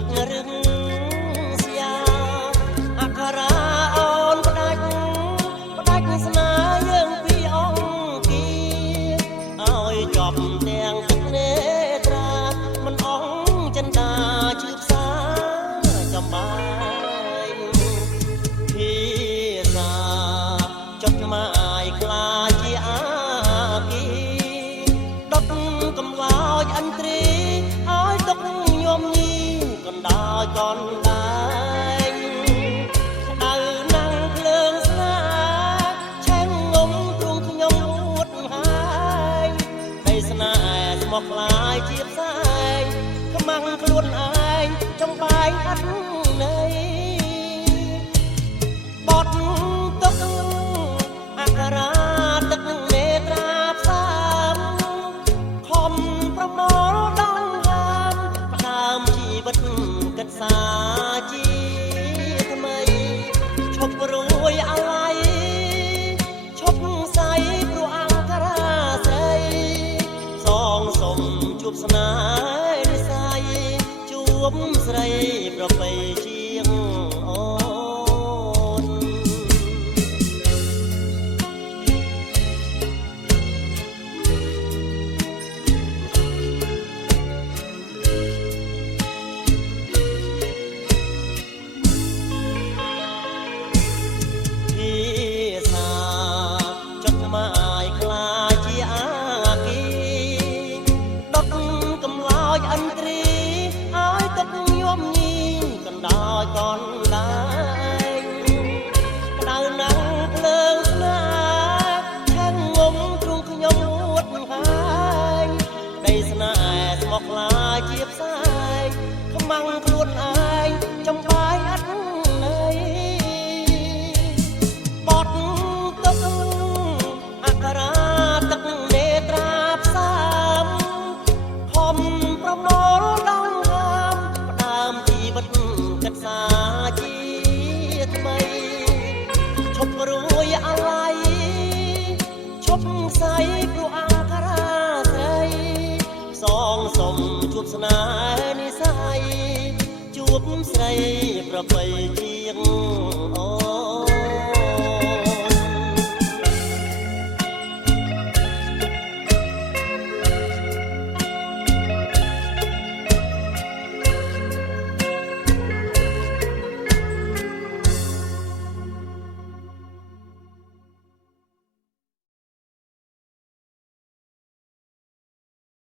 ចិត្តរឹងស្យាអក្ខរាអូនផ្ដាច់ស្នាយើងពីអង្គាឲ្យចប់ទាំងទឹកនេត្រាមិនអស់ចិន្តាជឿផ្សាចំបាយភាសាចុចម៉ាយខ្លាជាអាគីដុតកំឡោចអន្ត្រីឲ្យទុកញោមញីកណ្ដោយកនដែងក្តៅណាំងភ្លើងស្នាឆេងងំទ្រង់ខ្ញុំអួតហើយដីស្នេហ៍ស្មោះខ្លាយជាផ្សែងខ្មាំងខ្លួនឯងចំបាយអត់ន័យបត់ទុកអក្ខរាទឹកនេត្រាផ្សាមខំប្រមល់ដងហាមផ្ដើមជីវិតកិតសាជាថ្មីឈប់រួយអាឡ័យឈប់ស័យព្រោះអង្ការៈស្រីសងសុំជួបស្នេហ៍និស័យជួបស្រីប្រពៃជាងអូនភាសាចុចម៉ាយខ្លាជាអាគីដុតកំឡោចអន្ត្រីឲ្យទុកញោមញីកណ្ដោយកនដែងក្តៅណាំងភ្លើងស្នាឆេងងំទ្រង់ខ្ញុំអួតហើយដីស្នេហ៍ស្មោះខ្លាយជាផ្សែងខ្មាំងខ្លួនឯងចំបាយអត់ន័យបត់ទុកអក្ខរាទឹកនេត្រាផ្សាមខំប្រមល់ដងហាមផ្ដើមជីវិតកិតសាជាថ្មីឈប់រួយអាឡ័យឈប់ស័យព្រោះអង្ការៈស្រីសងសុំជួបស្នេហ៍និស័យជួបស្រីប្រពៃជាងអូ